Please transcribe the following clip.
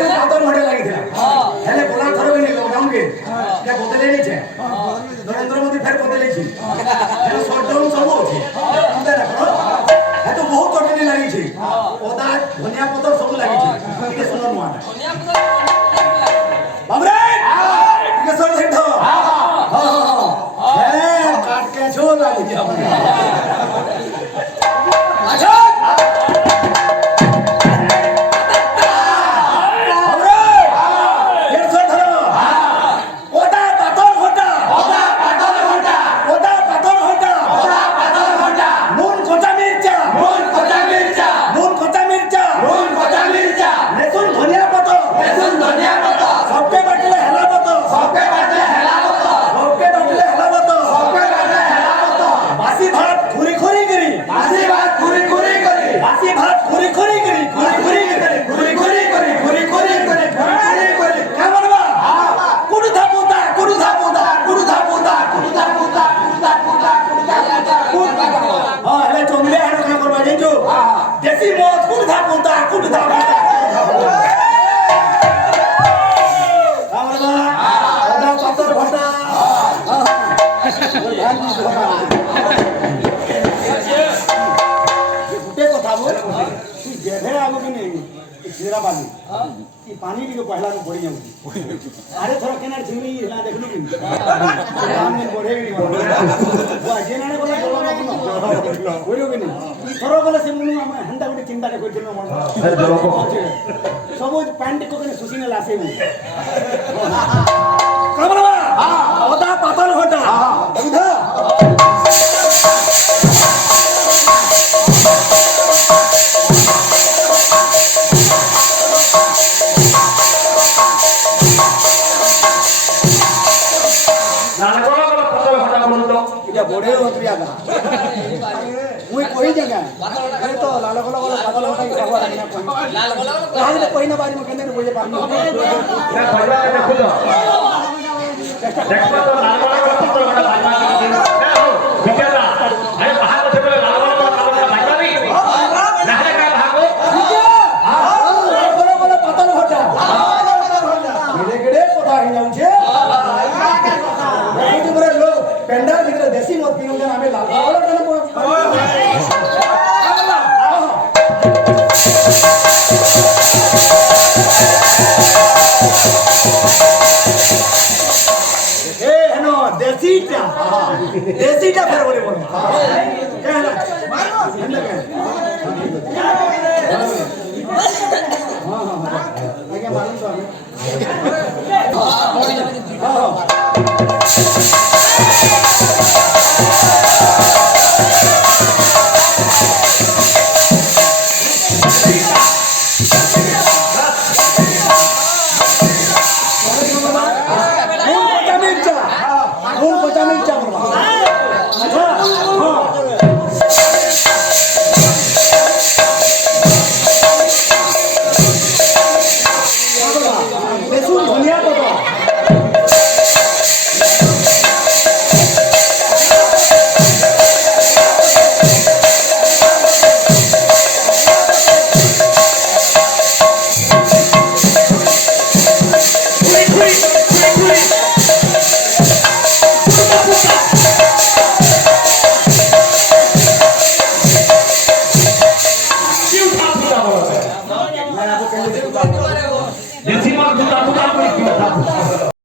तो पातर मडे लगी थी हेले बोला थरो के नहीं लॉकडाउन के क्या बदले नहीं छे नरेंद्र मोदी फिर बदले छी ये शॉटडाउन सब होती अंदर रखो है तो बहुत कठिन लगी छी ओदा धनिया पत्तर सब लगी छी ये सुनो नुआ धनिया पत्तर बाबरे ये सुन देखो हां है काट के छोड़ लगी छी अच्छा देसी मौत कुड़धा पुता रामला ओदा पत्तर घटा गुटे कथा बोल तू जेभे आगो कि नहीं सिरा बाली ई पानी भी पहला में पड़ी जाऊ अरे थोड़ा केना झिमी हिला देखलु कि काम में बढ़े भी वो जेनाने बोला बोला ना बोलो कि नहीं ई थोड़ा बोले से मुनु हम हंडा गुटे चिंता रे कोइ दिनो मन सब पैंट को कने सुसीने लासे मु कमलवा ओदा पातल घटा बुझा बड़े होतिया का मुई कोई जगह अरे तो लाल गोला वाला पागल होता है सब आदमी लाल गोला कहां से कोई ना बारी में केने बोले पानी ना भजवा देखो देखो तो लाल गोला वाला पागल होता है हो बिकेला अरे बाहर से बोले लाल गोला वाला पागल होता है नहले का भागो लाल गोला वाला पागल होता मेरे गड़े कोता ही जाऊ छे नहीं तुम्हारे लोग पेंडा दिखरे देसी मत पीनो जन हमें लाल वाला कने ए हनो देसी टा फिर बोले बोलो क्या है मारो हन्ना क्या हां आगे मालूम तो हमें हां